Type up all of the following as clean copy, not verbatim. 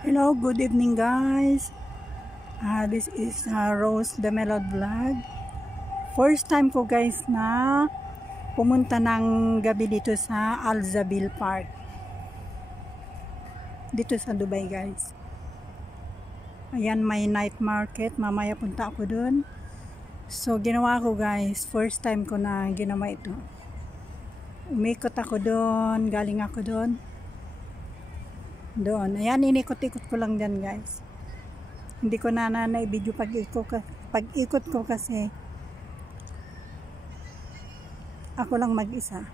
Hello, good evening guys. This is Rose the Melod Vlog. First time ko guys na pumunta ng gabi dito sa Al Zabil Park. Dito sa Dubai guys. Ayan, may night market. Mamaya punta ako dun. So ginawa ko guys, first time ko na ginawa ito. Umikot ako dun, galing ako dun. Doon. Ayan, inikot-ikot ko lang dyan guys. Hindi ko na na-video pag-ikot ko kasi ako lang mag-isa.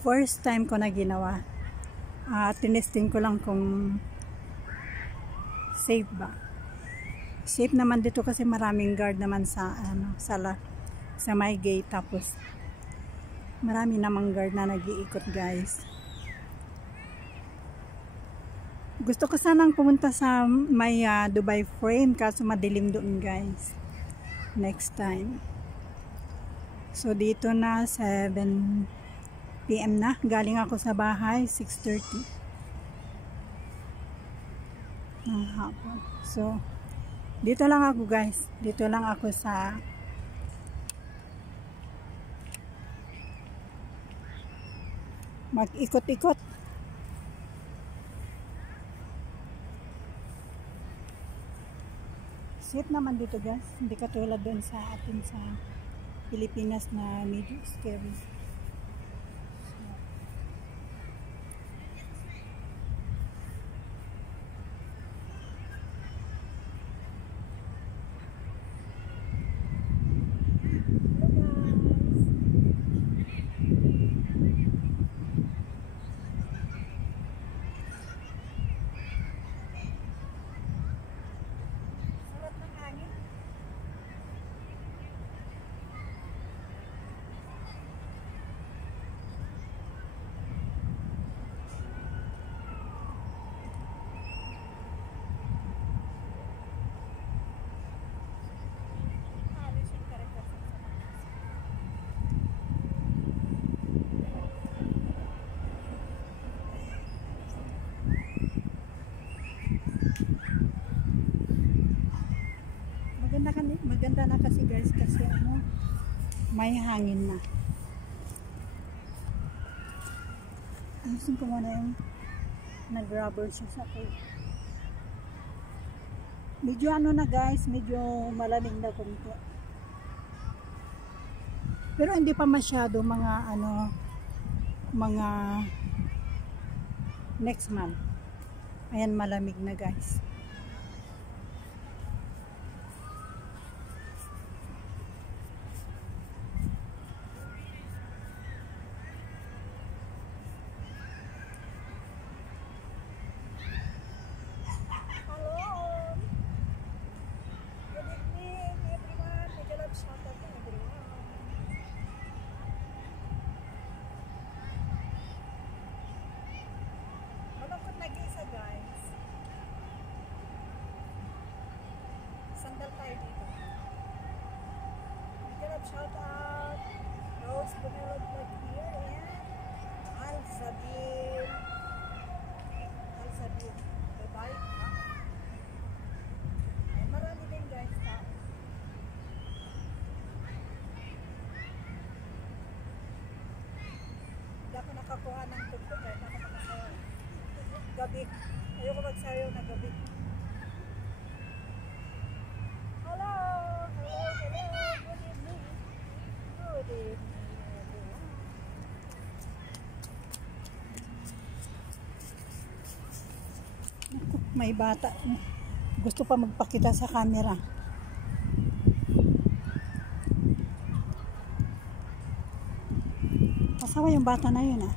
First time ko na ginawa. Tinesting ko lang kung safe ba. Safe naman dito kasi maraming guard naman sa my gate, tapos marami namang guard na nag-iikot guys. Gusto ko sanang pumunta sa may Dubai frame kaso madilim doon guys. Next time. So dito na 7 PM na. Galing ako sa bahay 6:30 ng hapon. So dito lang ako guys. Dito lang ako sa mag-ikot-ikot. Safe naman dito guys, hindi katulad doon sa atin sa Pilipinas na medyo scary. Maganda na kasi guys kasi may hangin na. Ayusin ko muna yung nag-rubber siya sa tape. Medyo na guys, medyo malamig na konti. Pero hindi pa masyado mga next month. Ayan, malamig na guys. Guys, sandal tayo dito. Shout out Rose the Melod Vlog here and Al Zabil Dubai. Marami din guys tao. Hindi ako nakakuha ng tugtog kahit ako makasayaw gabi. Ayoko magsayaw na gabi. Hello! Hello! Hello! Good evening! Good evening everyone! Naku, may bata. Gusto pa magpakita sa camera. Pasawa yung bata na yun ah.